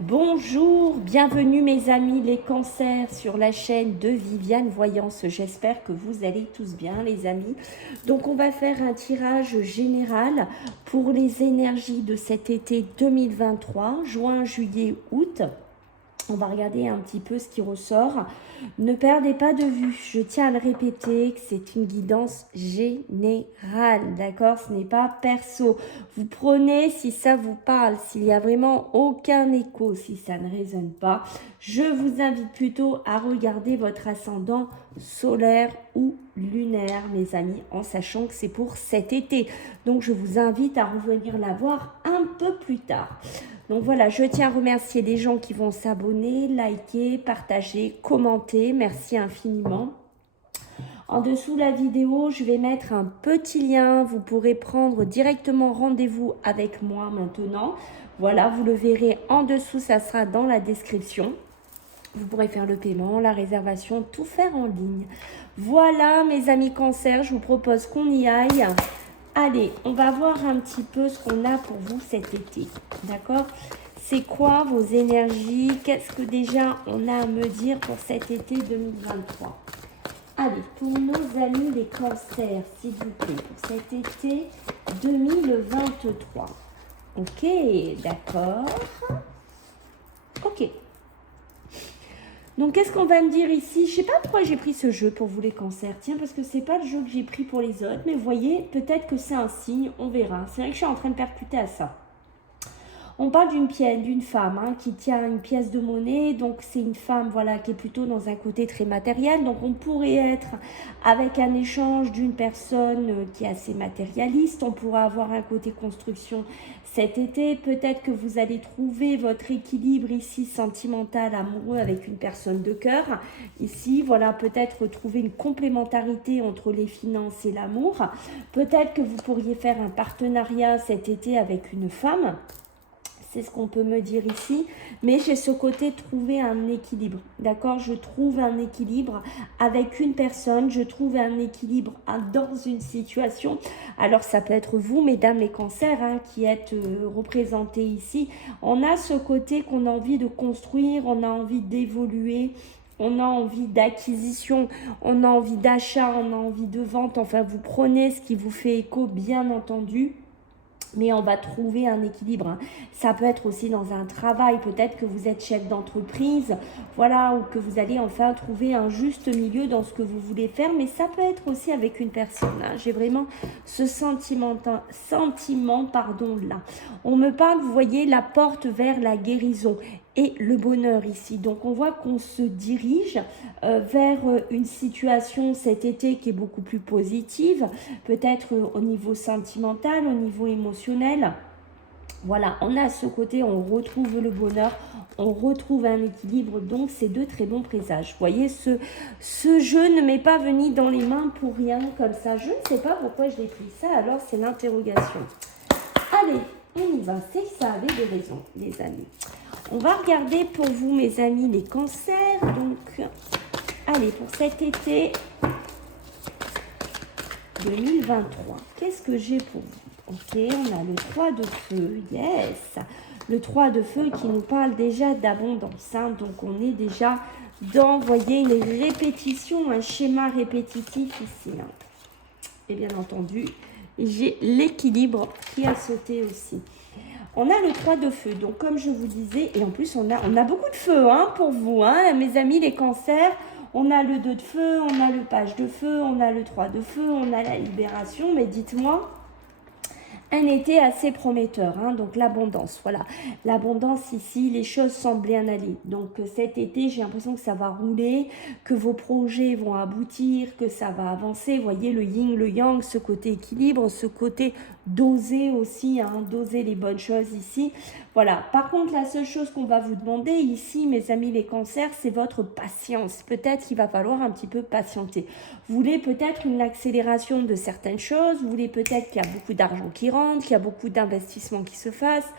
Bonjour, bienvenue mes amis les cancers sur la chaîne de Viviane Voyance. J'espère que vous allez tous bien les amis. Donc on va faire un tirage général pour les énergies de cet été 2023, juin, juillet, août. On va regarder un petit peu ce qui ressort. Ne perdez pas de vue, je tiens à le répéter, que c'est une guidance générale, d'accord? Ce n'est pas perso. Vous prenez si ça vous parle, s'il n'y a vraiment aucun écho, si ça ne résonne pas. Je vous invite plutôt à regarder votre ascendant solaire ou lunaire, mes amis, en sachant que c'est pour cet été. Donc, je vous invite à revenir la voir un peu plus tard. Donc voilà, je tiens à remercier les gens qui vont s'abonner, liker, partager, commenter. Merci infiniment. En dessous de la vidéo, je vais mettre un petit lien. Vous pourrez prendre directement rendez-vous avec moi maintenant. Voilà, vous le verrez en dessous, ça sera dans la description. Vous pourrez faire le paiement, la réservation, tout faire en ligne. Voilà mes amis cancer, je vous propose qu'on y aille. Allez, on va voir un petit peu ce qu'on a pour vous cet été. D'accord? C'est quoi vos énergies? Qu'est-ce que déjà on a à me dire pour cet été 2023? Allez, pour nos amis les cancers, s'il vous plaît, pour cet été 2023. Ok, d'accord. Ok. Donc, qu'est-ce qu'on va me dire ici? Je ne sais pas pourquoi j'ai pris ce jeu pour vous les cancers. Tiens, parce que c'est pas le jeu que j'ai pris pour les autres. Mais vous voyez, peut-être que c'est un signe, on verra. C'est vrai que je suis en train de percuter à ça. On parle d'une pièce, d'une femme qui tient une pièce de monnaie. Donc, c'est une femme voilà, qui est plutôt dans un côté très matériel. Donc, on pourrait être avec un échange d'une personne qui est assez matérialiste. On pourra avoir un côté construction cet été. Peut-être que vous allez trouver votre équilibre ici sentimental, amoureux avec une personne de cœur. Ici, voilà, peut-être trouver une complémentarité entre les finances et l'amour. Peut-être que vous pourriez faire un partenariat cet été avec une femme. C'est ce qu'on peut me dire ici, mais j'ai ce côté trouver un équilibre, d'accord? Je trouve un équilibre avec une personne, je trouve un équilibre dans une situation. Alors ça peut être vous, mesdames les cancers, qui êtes représentés ici. On a ce côté qu'on a envie de construire, on a envie d'évoluer. On a envie d'acquisition, on a envie d'achat, on a envie de vente. Enfin, vous prenez ce qui vous fait écho, bien entendu. Mais on va trouver un équilibre. Ça peut être aussi dans un travail, peut-être que vous êtes chef d'entreprise, voilà, ou que vous allez enfin trouver un juste milieu dans ce que vous voulez faire, mais ça peut être aussi avec une personne. J'ai vraiment ce sentiment là. On me parle, vous voyez, la porte vers la guérison et le bonheur ici. Donc on voit qu'on se dirige vers une situation cet été qui est beaucoup plus positive, peut-être au niveau sentimental, au niveau émotionnel. Voilà, on a ce côté, on retrouve le bonheur, on retrouve un équilibre, donc c'est de très bons présages. Vous voyez, ce jeu ne m'est pas venu dans les mains pour rien comme ça. Je ne sais pas pourquoi je l'ai pris ça, alors c'est l'interrogation. Allez, on y va, c'est que ça avait des raisons, les amis. On va regarder pour vous, mes amis, les cancers. Donc, allez, pour cet été 2023, qu'est-ce que j'ai pour vous? Ok, on a le 3 de feu, yes. Le 3 de feu qui nous parle déjà d'abondance. Donc, on est déjà dans, vous voyez, une répétition, un schéma répétitif ici. Et bien entendu, j'ai l'équilibre qui a sauté aussi. On a le 3 de feu, donc comme je vous disais, et en plus on a beaucoup de feu pour vous, mes amis les cancers. On a le 2 de feu, on a le page de feu, on a le 3 de feu, on a la libération, mais dites-moi, un été assez prometteur, donc l'abondance, voilà. L'abondance ici, les choses semblent bien aller. Donc cet été, j'ai l'impression que ça va rouler, que vos projets vont aboutir, que ça va avancer. Vous voyez le yin, le yang, ce côté équilibre, ce côté doser aussi, doser les bonnes choses ici. Voilà. Par contre, la seule chose qu'on va vous demander ici, mes amis les cancers, c'est votre patience. Peut-être qu'il va falloir un petit peu patienter. Vous voulez peut-être une accélération de certaines choses. Vous voulez peut-être qu'il y a beaucoup d'argent qui rentre, qu'il y a beaucoup d'investissements qui se fassent.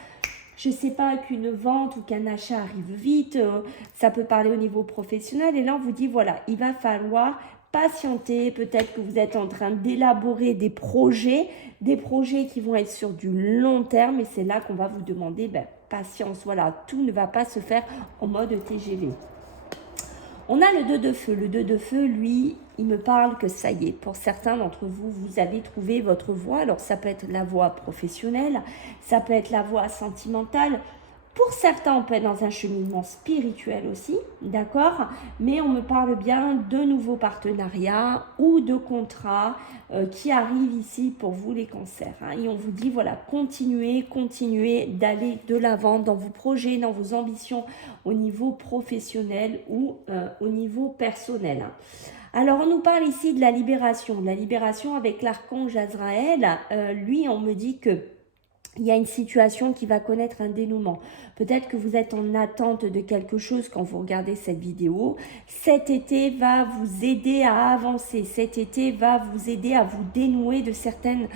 Je ne sais pas, qu'une vente ou qu'un achat arrive vite. Ça peut parler au niveau professionnel. Et là, on vous dit, voilà, il va falloir patienter. Peut-être que vous êtes en train d'élaborer des projets qui vont être sur du long terme. Et c'est là qu'on va vous demander patience. Voilà, tout ne va pas se faire en mode TGV. On a le 2 de feu. Le 2 de feu, lui, il me parle que ça y est, pour certains d'entre vous, vous avez trouvé votre voie. Alors, ça peut être la voie professionnelle, ça peut être la voie sentimentale. Pour certains, on peut être dans un cheminement spirituel aussi, d'accord? Mais on me parle bien de nouveaux partenariats ou de contrats qui arrivent ici pour vous les cancers. Hein. Et on vous dit, voilà, continuez d'aller de l'avant dans vos projets, dans vos ambitions au niveau professionnel ou au niveau personnel. Alors, on nous parle ici de la libération avec l'archange Azraël. Lui, on me dit que il y a une situation qui va connaître un dénouement. Peut-être que vous êtes en attente de quelque chose quand vous regardez cette vidéo. Cet été va vous aider à avancer. Cet été va vous aider à vous dénouer de certaines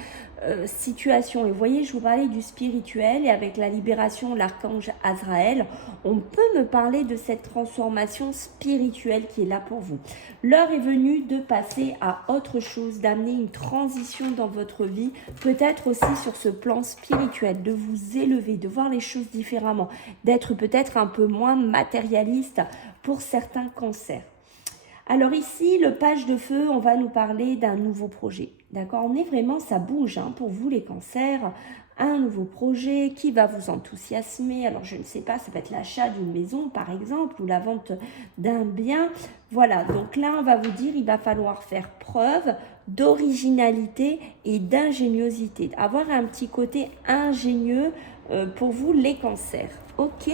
situations. Et vous voyez, je vous parlais du spirituel et avec la libération, l'archange Azraël, on peut me parler de cette transformation spirituelle qui est là pour vous. L'heure est venue de passer à autre chose, d'amener une transition dans votre vie, peut-être aussi sur ce plan spirituel, de vous élever, de voir les choses différemment, d'être peut-être un peu moins matérialiste pour certains cancers. Alors ici, le page de feu, on va nous parler d'un nouveau projet. D'accord? On est vraiment, ça bouge hein, pour vous les cancers. Un nouveau projet qui va vous enthousiasmer. Alors je ne sais pas, ça peut être l'achat d'une maison par exemple ou la vente d'un bien. Voilà, donc là on va vous dire il va falloir faire preuve d'originalité et d'ingéniosité. Avoir un petit côté ingénieux pour vous les cancers. Ok,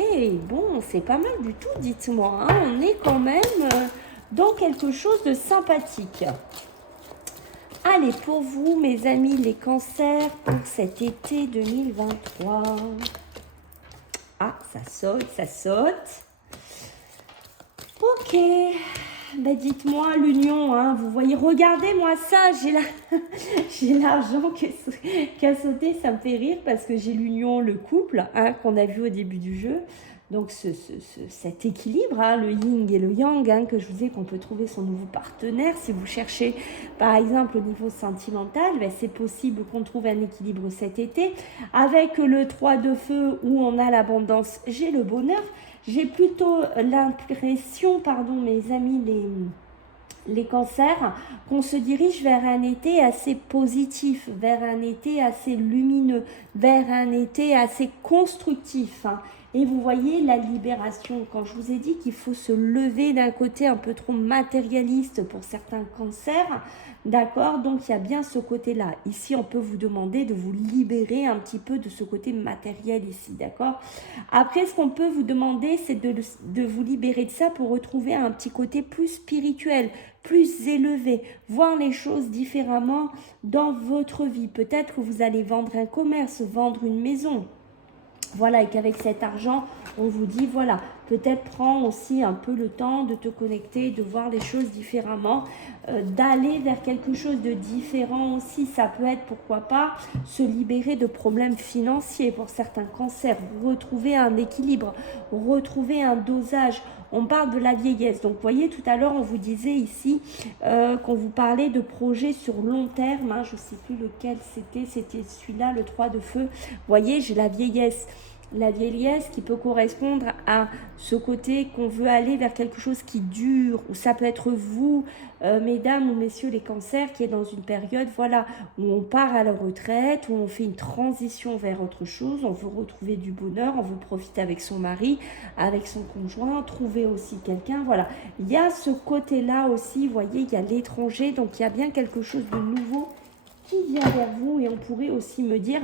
bon, c'est pas mal du tout, dites-moi. Hein, on est quand même dans quelque chose de sympathique. Allez, pour vous, mes amis, les cancers, pour cet été 2023. Ah, ça saute, ça saute. Ok. Ben, dites-moi, l'union, hein, vous voyez, regardez-moi ça, j'ai l'argent qui a sauté, ça me fait rire parce que j'ai l'union, le couple, hein, qu'on a vu au début du jeu. Donc cet équilibre, hein, le yin et le yang, hein, que je vous dis qu'on peut trouver son nouveau partenaire. Si vous cherchez par exemple au niveau sentimental, ben, c'est possible qu'on trouve un équilibre cet été. Avec le 3 de feu où on a l'abondance, j'ai le bonheur. J'ai plutôt l'impression, pardon mes amis les cancers, qu'on se dirige vers un été assez positif, vers un été assez lumineux, vers un été assez constructif. Hein. Et vous voyez la libération, quand je vous ai dit qu'il faut se lever d'un côté un peu trop matérialiste pour certains cancers, d'accord, donc il y a bien ce côté-là. Ici, on peut vous demander de vous libérer un petit peu de ce côté matériel ici, d'accord. Après, ce qu'on peut vous demander, c'est de vous libérer de ça pour retrouver un petit côté plus spirituel, plus élevé, voir les choses différemment dans votre vie. Peut-être que vous allez vendre un commerce, vendre une maison. Voilà, et qu'avec cet argent, on vous dit, voilà, peut-être prends aussi un peu le temps de te connecter, de voir les choses différemment, d'aller vers quelque chose de différent aussi. Ça peut être, pourquoi pas, se libérer de problèmes financiers pour certains cancers, retrouver un équilibre, retrouver un dosage. On parle de la vieillesse. Donc, vous voyez, tout à l'heure, on vous disait ici qu'on vous parlait de projets sur long terme. Hein, je ne sais plus lequel c'était. C'était celui-là, le 3 de feu. Vous voyez, j'ai la vieillesse. La vieillesse qui peut correspondre à ce côté qu'on veut aller vers quelque chose qui dure, ou ça peut être vous, mesdames ou messieurs les cancers, qui est dans une période, voilà, où on part à la retraite, où on fait une transition vers autre chose, on veut retrouver du bonheur, on veut profiter avec son mari, avec son conjoint, trouver aussi quelqu'un, voilà. Il y a ce côté-là aussi, vous voyez, il y a l'étranger, donc il y a bien quelque chose de nouveau qui vient vers vous, et on pourrait aussi me dire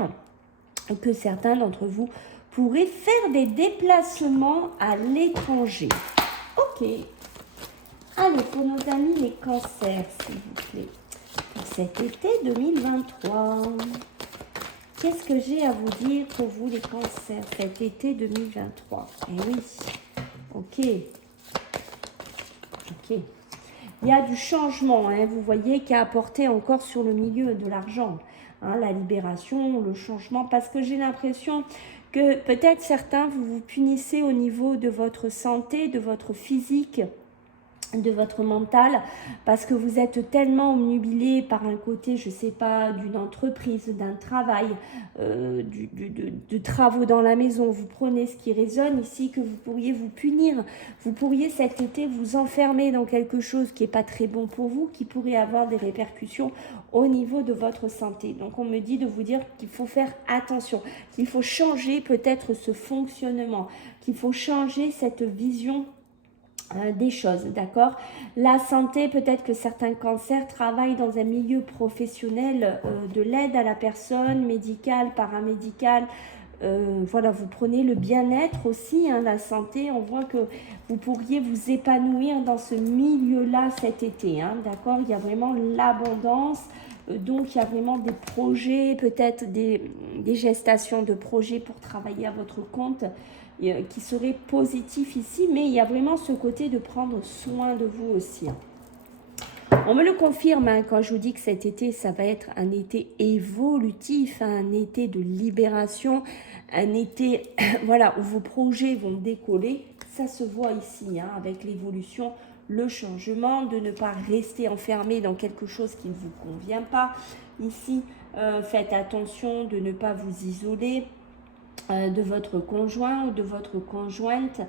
que certains d'entre vous pourraient faire des déplacements à l'étranger. Ok. Allez, pour nos amis les cancers, s'il vous plaît, pour cet été 2023, qu'est-ce que j'ai à vous dire pour vous les cancers, cet été 2023? Eh oui, ok. Ok. Il y a du changement, hein, vous voyez, qui a apporté encore sur le milieu de l'argent. Hein, la libération, le changement, parce que j'ai l'impression que peut-être certains, vous vous punissez au niveau de votre santé, de votre physique, de votre mental, parce que vous êtes tellement omnubilé par un côté, je sais pas, d'une entreprise, d'un travail, de travaux dans la maison. Vous prenez ce qui résonne ici, que vous pourriez vous punir. Vous pourriez cet été vous enfermer dans quelque chose qui n'est pas très bon pour vous, qui pourrait avoir des répercussions au niveau de votre santé. Donc on me dit de vous dire qu'il faut faire attention, qu'il faut changer peut-être ce fonctionnement, qu'il faut changer cette vision des choses, d'accord. La santé, peut-être que certains cancers travaillent dans un milieu professionnel de l'aide à la personne, médicale, paramédicale. Voilà, vous prenez le bien-être aussi, hein, la santé. On voit que vous pourriez vous épanouir dans ce milieu-là cet été, hein, d'accord. Il y a vraiment l'abondance. Donc, il y a vraiment des projets, peut-être des gestations de projets pour travailler à votre compte qui serait positif ici, mais il y a vraiment ce côté de prendre soin de vous aussi. On me le confirme hein, quand je vous dis que cet été, ça va être un été évolutif, hein, un été de libération, un été voilà, où vos projets vont décoller. Ça se voit ici hein, avec l'évolution, le changement, de ne pas rester enfermé dans quelque chose qui ne vous convient pas. Ici, faites attention de ne pas vous isoler de votre conjoint ou de votre conjointe.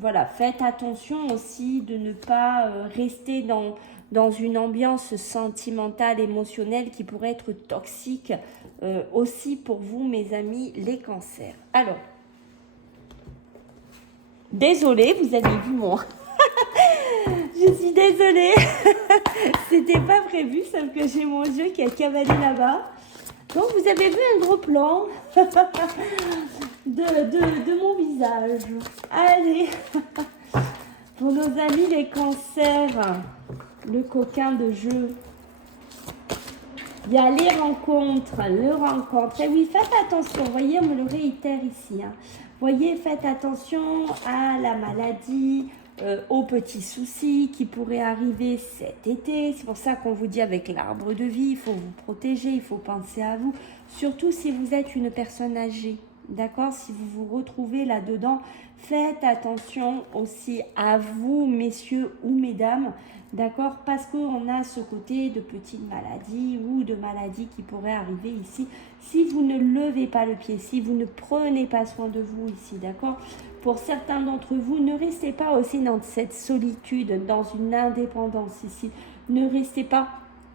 Voilà, faites attention aussi de ne pas rester dans une ambiance sentimentale, émotionnelle qui pourrait être toxique aussi pour vous, mes amis, les cancers. Alors, désolée, vous avez vu moi. Je suis désolée. C'était pas prévu, sauf que j'ai mon jeu qui a cavalé là-bas. Donc, vous avez vu un gros plan de mon visage. Allez, pour nos amis les cancers, le coquin de jeu. Il y a les rencontres, le rencontre. Et oui, faites attention, vous voyez, on me le réitère ici. Hein. Voyez, faites attention à la maladie, aux petits soucis qui pourraient arriver cet été. C'est pour ça qu'on vous dit avec l'arbre de vie, il faut vous protéger, il faut penser à vous. Surtout si vous êtes une personne âgée, d'accord. Si vous vous retrouvez là-dedans, faites attention aussi à vous, messieurs ou mesdames, d'accord, parce qu'on a ce côté de petites maladies ou de maladies qui pourraient arriver ici. Si vous ne levez pas le pied, si vous ne prenez pas soin de vous ici, d'accord. Pour certains d'entre vous, ne restez pas aussi dans cette solitude, dans une indépendance ici. Ne restez pas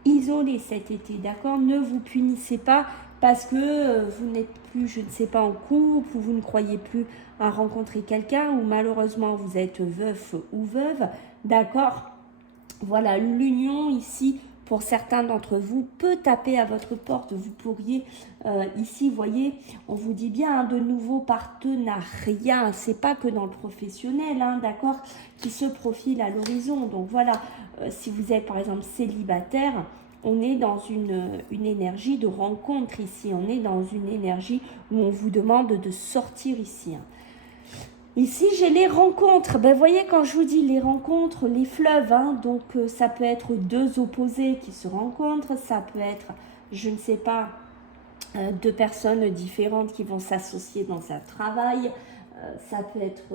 isolés cet été, d'accord. Ne vous punissez pas parce que vous n'êtes plus, je ne sais pas, en couple, ou vous ne croyez plus à rencontrer quelqu'un, ou malheureusement vous êtes veuf ou veuve, d'accord. Voilà, l'union ici, pour certains d'entre vous, peut taper à votre porte. Vous pourriez, ici, vous voyez, on vous dit bien, hein, de nouveaux partenariats. C'est pas que dans le professionnel, hein, d'accord, qui se profile à l'horizon. Donc voilà, si vous êtes par exemple célibataire, on est dans une énergie de rencontre ici. On est dans une énergie où on vous demande de sortir ici. Hein. Ici, j'ai les rencontres. Ben, voyez, quand je vous dis les rencontres, les fleuves, hein, donc ça peut être deux opposés qui se rencontrent, ça peut être, je ne sais pas, deux personnes différentes qui vont s'associer dans un travail, ça peut être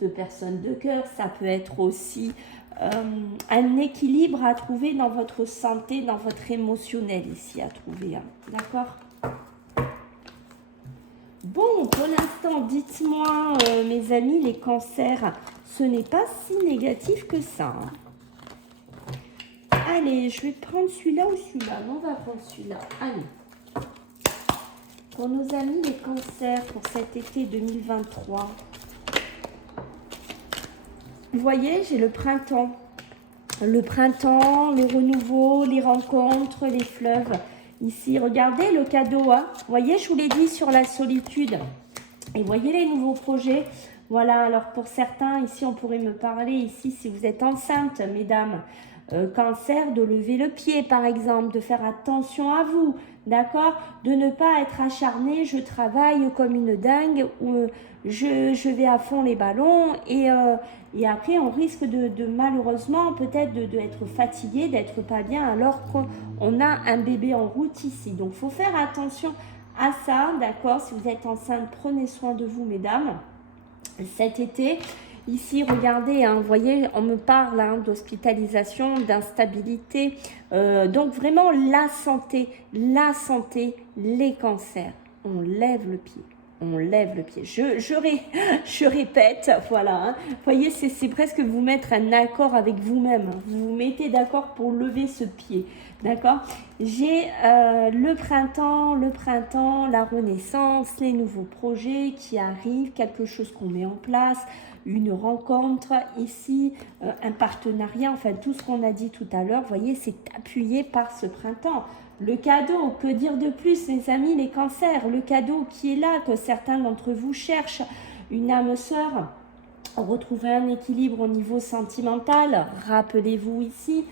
deux personnes de cœur, ça peut être aussi un équilibre à trouver dans votre santé, dans votre émotionnel ici à trouver, hein, d'accord ? Bon, pour l'instant, dites-moi, mes amis, les cancers, ce n'est pas si négatif que ça. Hein. Allez, je vais prendre celui-là ou celui-là. On va prendre celui-là. Allez. Pour nos amis, les cancers, pour cet été 2023. Vous voyez, j'ai le printemps. Le printemps, le renouveau, les rencontres, les fleuves. Ici, regardez le cadeau, hein. Vous voyez, je vous l'ai dit sur la solitude. Et voyez les nouveaux projets. Voilà, alors pour certains, ici, on pourrait me parler, ici, si vous êtes enceinte, mesdames, cancer, de lever le pied, par exemple, de faire attention à vous, d'accord, de ne pas être acharné, je travaille comme une dingue, ou je vais à fond les ballons, et après, on risque de malheureusement, peut-être d'être fatigué, d'être pas bien, alors qu'on a un bébé en route ici. Donc, il faut faire attention à ça, d'accord. Si vous êtes enceinte, prenez soin de vous, mesdames, cet été. Ici, regardez, hein, vous voyez, on me parle hein, d'hospitalisation, d'instabilité. Donc vraiment la santé, les cancers. On lève le pied. On lève le pied. Je répète, voilà. Hein. Vous voyez, c'est presque vous mettre un accord avec vous-même. Vous vous mettez d'accord pour lever ce pied. D'accord? J'ai le printemps, la renaissance, les nouveaux projets qui arrivent, quelque chose qu'on met en place, une rencontre ici, un partenariat, enfin tout ce qu'on a dit tout à l'heure, vous voyez, c'est appuyé par ce printemps. Le cadeau, que dire de plus, mes amis, les cancers, le cadeau qui est là, que certains d'entre vous cherchent, une âme sœur, retrouver un équilibre au niveau sentimental, rappelez-vous ici,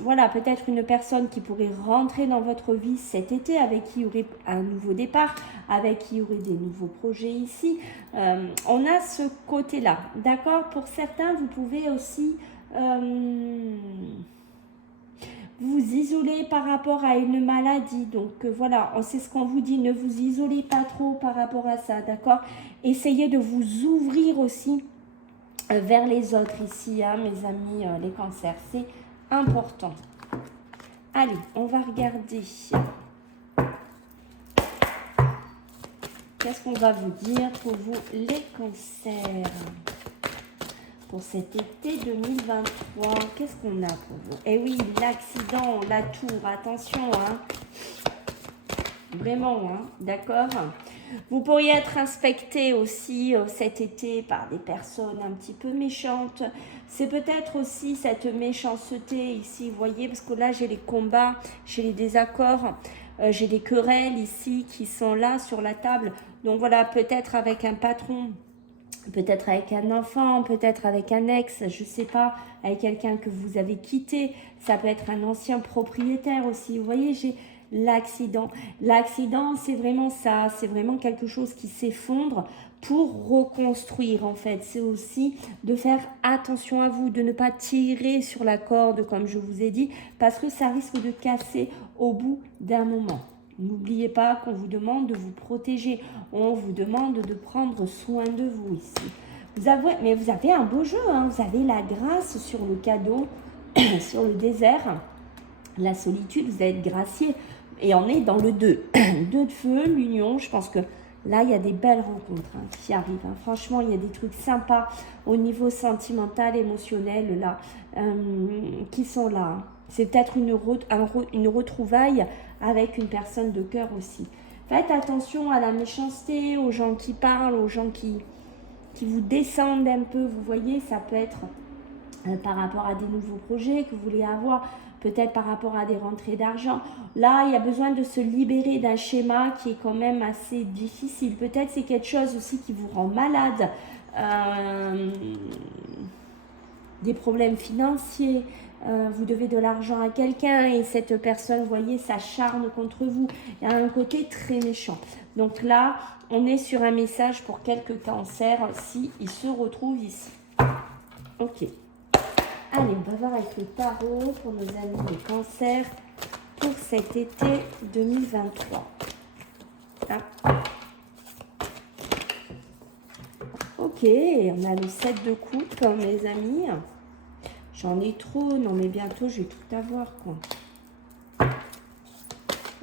voilà, peut-être une personne qui pourrait rentrer dans votre vie cet été, avec qui il y aurait un nouveau départ, avec qui il y aurait des nouveaux projets ici. On a ce côté-là, d'accord? Pour certains, vous pouvez aussi vous isoler par rapport à une maladie. Donc voilà, c'est ce qu'on vous dit, ne vous isolez pas trop par rapport à ça, d'accord? Essayez de vous ouvrir aussi vers les autres ici, hein, mes amis, les cancers, c'est important. Allez, on va regarder. Qu'est-ce qu'on va vous dire pour vous, les cancers? Pour cet été 2023, qu'est-ce qu'on a pour vous? Eh oui, l'accident, la tour, attention, hein. Vraiment, hein, d'accord? Vous pourriez être inspecté aussi cet été par des personnes un petit peu méchantes. C'est peut-être aussi cette méchanceté ici, vous voyez, parce que là, j'ai les combats, j'ai les désaccords, j'ai des querelles ici qui sont là sur la table. Donc voilà, peut-être avec un patron, peut-être avec un enfant, peut-être avec un ex, je ne sais pas, avec quelqu'un que vous avez quitté. Ça peut être un ancien propriétaire aussi. Vous voyez, j'ai l'accident. L'accident, c'est vraiment ça. C'est vraiment quelque chose qui s'effondre pour reconstruire, en fait. C'est aussi de faire attention à vous, de ne pas tirer sur la corde, comme je vous ai dit, parce que ça risque de casser au bout d'un moment. N'oubliez pas qu'on vous demande de vous protéger. On vous demande de prendre soin de vous ici. Mais vous avez un beau jeu, hein. Vous avez la grâce sur le cadeau, sur le désert, la solitude, vous allez être gracié. Et on est dans le 2. 2 de feu, l'union, je pense que là, il y a des belles rencontres hein, qui arrivent. Hein. Franchement, il y a des trucs sympas au niveau sentimental, émotionnel, là, qui sont là. Hein. C'est peut-être une retrouvaille avec une personne de cœur aussi. Faites attention à la méchanceté, aux gens qui parlent, aux gens qui vous descendent un peu. Vous voyez, ça peut être par rapport à des nouveaux projets que vous voulez avoir, peut-être par rapport à des rentrées d'argent. Là, il y a besoin de se libérer d'un schéma qui est quand même assez difficile. Peut-être c'est quelque chose aussi qui vous rend malade. Des problèmes financiers, vous devez de l'argent à quelqu'un et cette personne, vous voyez, s'acharne contre vous. Il y a un côté très méchant. Donc là, on est sur un message pour quelques cancers s'ils se retrouvent ici. Ok. Allez, on va voir avec le tarot pour nos amis les cancers pour cet été 2023. Ah. Ok, on a le 7 de coupe, mes amis. J'en ai trop, non mais bientôt je vais tout avoir, quoi.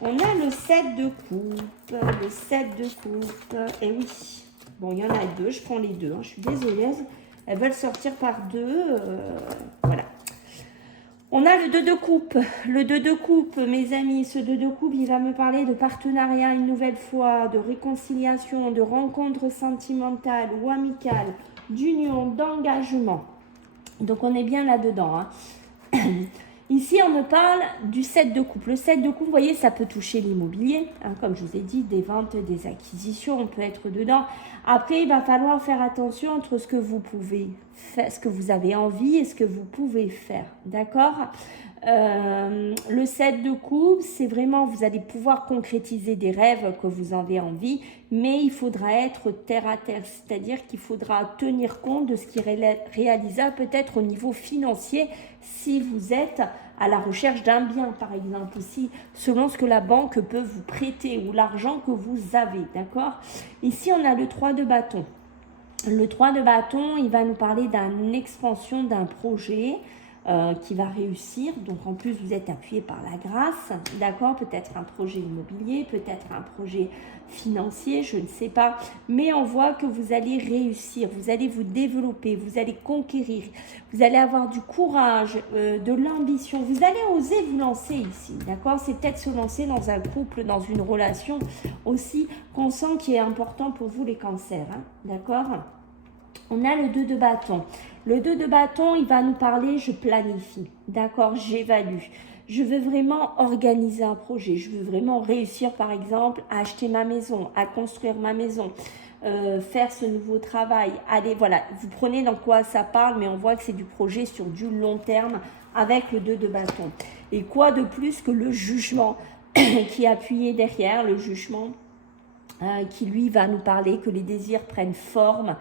On a le 7 de coupe, le 7 de coupe, et oui. Bon, il y en a deux, je prends les deux, hein. Je suis désolée, elles veulent sortir par deux, voilà. On a le 2 de coupe. Le 2 de coupe, mes amis, ce 2 de coupe, il va me parler de partenariat une nouvelle fois, de réconciliation, de rencontre sentimentale ou amicale, d'union, d'engagement. Donc, on est bien là-dedans. Hein. Ici, on me parle du 7 de coupe. Le 7 de coupe, vous voyez, ça peut toucher l'immobilier. Hein, comme je vous ai dit, des ventes, des acquisitions, on peut être dedans. Après, il va falloir faire attention entre ce que vous pouvez faire, ce que vous avez envie et ce que vous pouvez faire. D'accord ? Le 7 de coupe, c'est vraiment, vous allez pouvoir concrétiser des rêves que vous avez envie, mais il faudra être terre à terre, c'est-à-dire qu'il faudra tenir compte de ce qui est réalisable peut-être au niveau financier si vous êtes à la recherche d'un bien, par exemple, aussi selon ce que la banque peut vous prêter ou l'argent que vous avez, d'accord ? Ici, on a le 3 de bâton. Le 3 de bâton, il va nous parler d'une expansion d'un projet qui va réussir. Donc en plus, vous êtes appuyé par la grâce, d'accord? Peut-être un projet immobilier, peut-être un projet financier, je ne sais pas. Mais on voit que vous allez réussir, vous allez vous développer, vous allez conquérir, vous allez avoir du courage, de l'ambition. Vous allez oser vous lancer ici, d'accord? C'est peut-être se lancer dans un couple, dans une relation aussi qu'on sent qui est important pour vous les cancers, hein, d'accord? On a le 2 de bâton. Le 2 de bâton, il va nous parler, je planifie, d'accord, j'évalue. Je veux vraiment organiser un projet, je veux vraiment réussir par exemple à acheter ma maison, à construire ma maison, faire ce nouveau travail. Allez, voilà, vous prenez dans quoi ça parle, mais on voit que c'est du projet sur du long terme avec le 2 de bâton. Et quoi de plus que le jugement qui est appuyé derrière, le jugement qui lui va nous parler que les désirs prennent forme,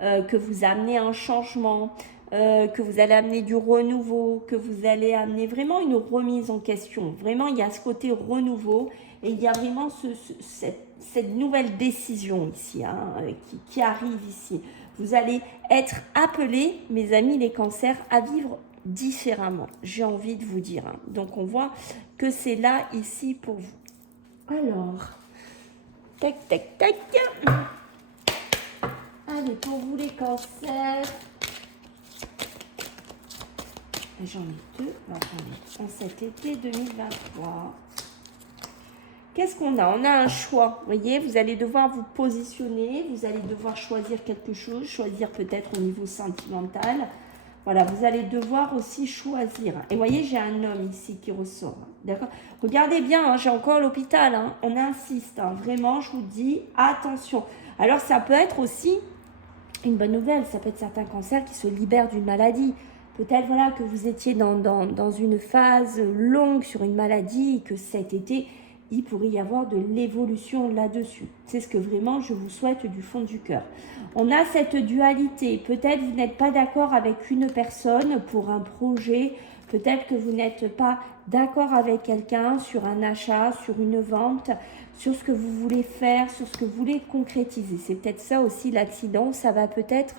que vous amenez un changement, que vous allez amener du renouveau, que vous allez amener vraiment une remise en question. Vraiment, il y a ce côté renouveau et il y a vraiment cette nouvelle décision ici, hein, qui arrive ici. Vous allez être appelés, mes amis les cancers, à vivre différemment, j'ai envie de vous dire. Hein. Donc, on voit que c'est là, ici, pour vous. Alors, tac, tac, tac. Allez, pour vous les cancers, j'en ai deux, en cet été 2023. Qu'est-ce qu'on a? On a un choix, vous voyez, vous allez devoir vous positionner, vous allez devoir choisir quelque chose, choisir peut-être au niveau sentimental. Voilà, vous allez devoir aussi choisir. Et vous voyez, j'ai un homme ici qui ressort, d'accord? Regardez bien, hein, j'ai encore l'hôpital, hein, on insiste, hein, vraiment, je vous dis, attention. Alors, ça peut être aussi une bonne nouvelle, ça peut être certains cancers qui se libèrent d'une maladie. Peut-être voilà, que vous étiez dans une phase longue sur une maladie et que cet été, il pourrait y avoir de l'évolution là-dessus. C'est ce que vraiment je vous souhaite du fond du cœur. On a cette dualité. Peut-être vous n'êtes pas d'accord avec une personne pour un projet. Peut-être que vous n'êtes pas d'accord avec quelqu'un sur un achat, sur une vente, sur ce que vous voulez faire, sur ce que vous voulez concrétiser. C'est peut-être ça aussi l'accident. Ça va peut-être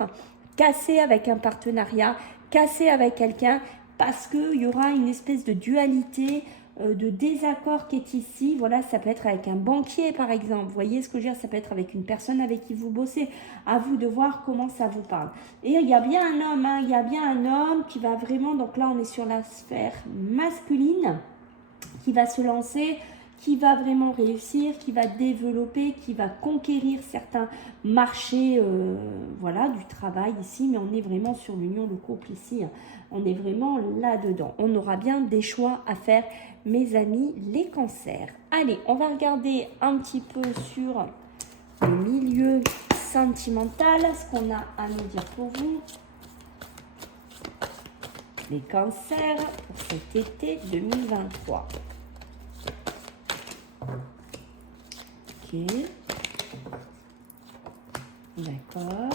casser avec un partenariat, casser avec quelqu'un parce qu'il y aura une espèce de dualité, de désaccord qui est ici. Voilà, ça peut être avec un banquier par exemple, vous voyez ce que je veux dire, ça peut être avec une personne avec qui vous bossez, à vous de voir comment ça vous parle. Et il y a bien un homme, hein, il y a bien un homme qui va vraiment, donc là on est sur la sphère masculine, qui va se lancer, qui va vraiment réussir, qui va développer, qui va conquérir certains marchés, voilà, du travail ici, mais on est vraiment sur l'union, le couple ici, hein. On est vraiment là-dedans. On aura bien des choix à faire, mes amis, les cancers. Allez, on va regarder un petit peu sur le milieu sentimental, ce qu'on a à nous dire pour vous. Les cancers pour cet été 2023. Ok. D'accord.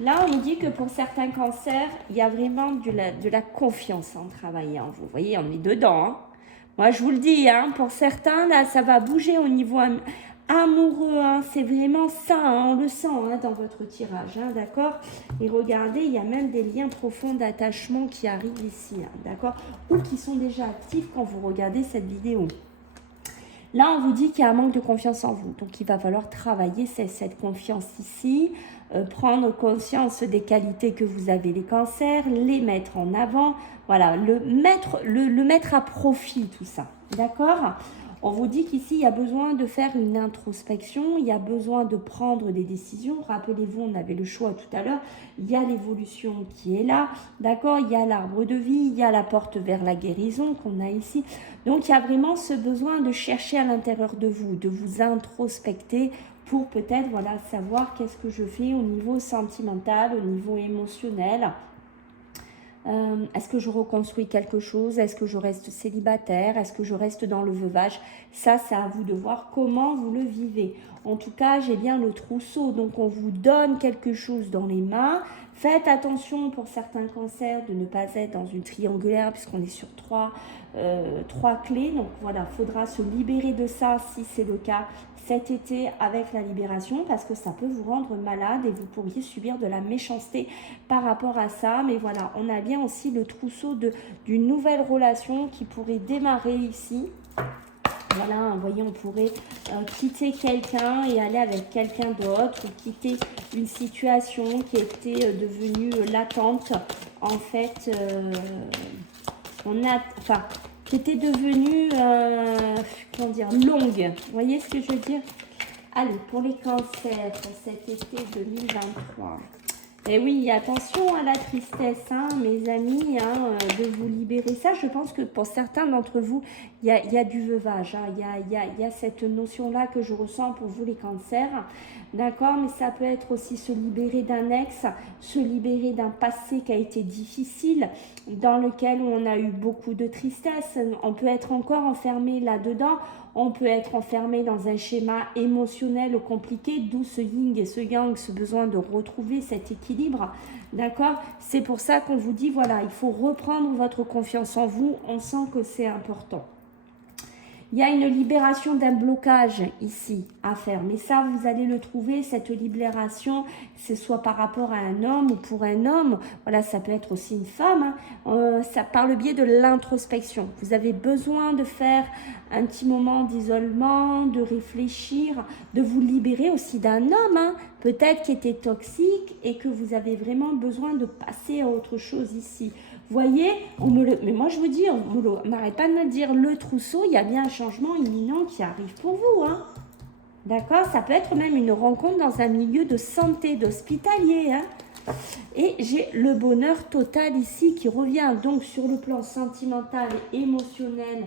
Là, on nous dit que pour certains cancers, il y a vraiment de la confiance en travaillant. Vous voyez, on est dedans. Hein. Moi, je vous le dis, hein, pour certains, là, ça va bouger au niveau amoureux. Hein. C'est vraiment ça, hein, on le sent hein, dans votre tirage. Hein, d'accord? Et regardez, il y a même des liens profonds d'attachement qui arrivent ici. Hein, d'accord? Ou qui sont déjà actifs quand vous regardez cette vidéo. Là, on vous dit qu'il y a un manque de confiance en vous. Donc, il va falloir travailler cette confiance ici, prendre conscience des qualités que vous avez, les cancers, les mettre en avant. Voilà, le mettre à profit, tout ça. D'accord ? On vous dit qu'ici, il y a besoin de faire une introspection, il y a besoin de prendre des décisions. Rappelez-vous, on avait le choix tout à l'heure. Il y a l'évolution qui est là, d'accord? Il y a l'arbre de vie, il y a la porte vers la guérison qu'on a ici. Donc, il y a vraiment ce besoin de chercher à l'intérieur de vous introspecter pour peut-être, voilà, savoir qu'est-ce que je fais au niveau sentimental, au niveau émotionnel. Est-ce que je reconstruis quelque chose? Est-ce que je reste célibataire? Est-ce que je reste dans le veuvage? Ça, c'est à vous de voir comment vous le vivez. En tout cas, j'ai bien le trousseau. Donc, on vous donne quelque chose dans les mains. Faites attention pour certains cancers de ne pas être dans une triangulaire puisqu'on est sur trois clés. Donc voilà, il faudra se libérer de ça si c'est le cas cet été avec la libération parce que ça peut vous rendre malade et vous pourriez subir de la méchanceté par rapport à ça. Mais voilà, on a bien aussi le trousseau d'une nouvelle relation qui pourrait démarrer ici. Voilà, vous voyez, on pourrait quitter quelqu'un et aller avec quelqu'un d'autre, ou quitter une situation qui était devenue latente, en fait, qui était devenue, comment dire, longue. Vous voyez ce que je veux dire? Allez, pour les cancers, pour cet été 2023. Et oui, attention à la tristesse, hein, mes amis, hein, de vous libérer. Ça, je pense que pour certains d'entre vous, il y a du veuvage. Hein, il y a cette notion-là que je ressens pour vous, les cancers. D'accord? Mais ça peut être aussi se libérer d'un ex, se libérer d'un passé qui a été difficile, dans lequel on a eu beaucoup de tristesse. On peut être encore enfermé là-dedans. On peut être enfermé dans un schéma émotionnel compliqué, d'où ce yin et ce yang, ce besoin de retrouver cet équilibre. D'accord? C'est pour ça qu'on vous dit, voilà, il faut reprendre votre confiance en vous. On sent que c'est important. Il y a une libération d'un blocage ici à faire. Mais ça, vous allez le trouver, cette libération, c'est soit par rapport à un homme ou pour un homme. Voilà, ça peut être aussi une femme. Hein. Ça par le biais de l'introspection. Vous avez besoin de faire un petit moment d'isolement, de réfléchir, de vous libérer aussi d'un homme, hein, peut-être qui était toxique et que vous avez vraiment besoin de passer à autre chose ici. Voyez, mais moi je vous dis, on n'arrête pas de me dire le trousseau, il y a bien un changement imminent qui arrive pour vous. Hein. D'accord? Ça peut être même une rencontre dans un milieu de santé, d'hospitalier. Hein. Et j'ai le bonheur total ici qui revient donc sur le plan sentimental, émotionnel,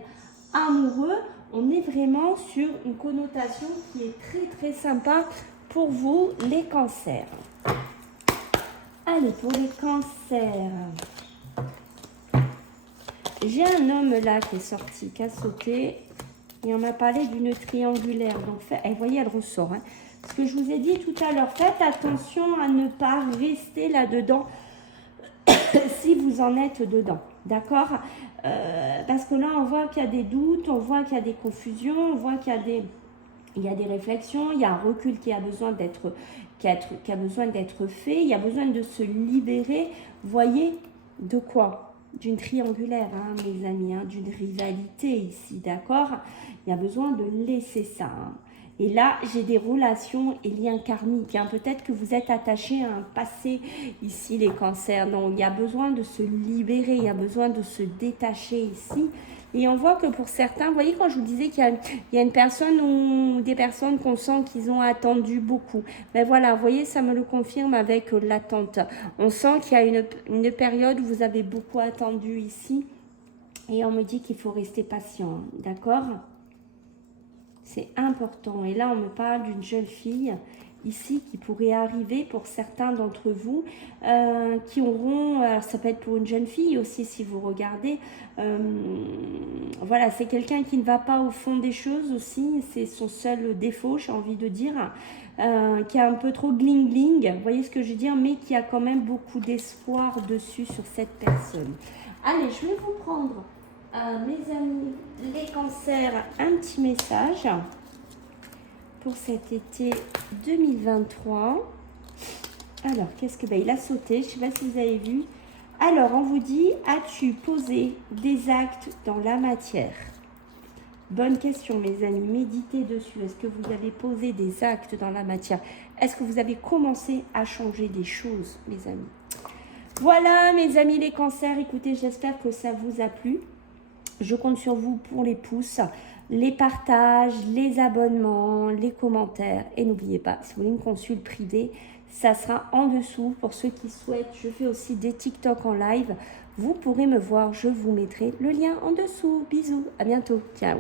amoureux. On est vraiment sur une connotation qui est très très sympa pour vous, les cancers. Allez, pour les cancers... J'ai un homme là qui est sorti, qui a sauté, et on m'a parlé d'une triangulaire. Donc, vous voyez, elle ressort. Hein. Ce que je vous ai dit tout à l'heure, faites attention à ne pas rester là-dedans si vous en êtes dedans. D'accord? Parce que là, on voit qu'il y a des doutes, on voit qu'il y a des confusions, on voit qu'il y a des réflexions, il y a un recul qui a besoin d'être fait, il y a besoin de se libérer. Voyez de quoi? D'une triangulaire, hein, mes amis, hein, d'une rivalité ici, d'accord? Il y a besoin de laisser ça. Hein. Et là, j'ai des relations et liens karmiques. Hein. Peut-être que vous êtes attachés à un passé ici, les cancers. Donc, il y a besoin de se libérer, il y a besoin de se détacher ici. Et on voit que pour certains, vous voyez quand je vous disais qu'il y a une personne ou des personnes qu'on sent qu'ils ont attendu beaucoup. Mais voilà, vous voyez, ça me le confirme avec l'attente. On sent qu'il y a une période où vous avez beaucoup attendu ici. Et on me dit qu'il faut rester patient, d'accord? C'est important. Et là, on me parle d'une jeune fille ici qui pourrait arriver pour certains d'entre vous qui auront, alors ça peut être pour une jeune fille aussi si vous regardez, voilà, c'est quelqu'un qui ne va pas au fond des choses aussi, c'est son seul défaut, j'ai envie de dire, qui a un peu trop gling gling, vous voyez ce que je veux dire, mais qui a quand même beaucoup d'espoir dessus sur cette personne. Allez, je vais vous prendre, mes amis, les cancers, un petit message pour cet été 2023. Alors, qu'est-ce que... il a sauté, je ne sais pas si vous avez vu. Alors, on vous dit, as-tu posé des actes dans la matière? Bonne question, mes amis. Méditez dessus. Est-ce que vous avez posé des actes dans la matière? Est-ce que vous avez commencé à changer des choses, mes amis? Voilà, mes amis, les cancers. Écoutez, j'espère que ça vous a plu. Je compte sur vous pour les pouces, les partages, les abonnements, les commentaires. Et n'oubliez pas, si vous voulez une consulte privée, ça sera en dessous pour ceux qui souhaitent. Je fais aussi des TikTok en live. Vous pourrez me voir, je vous mettrai le lien en dessous. Bisous, à bientôt, ciao.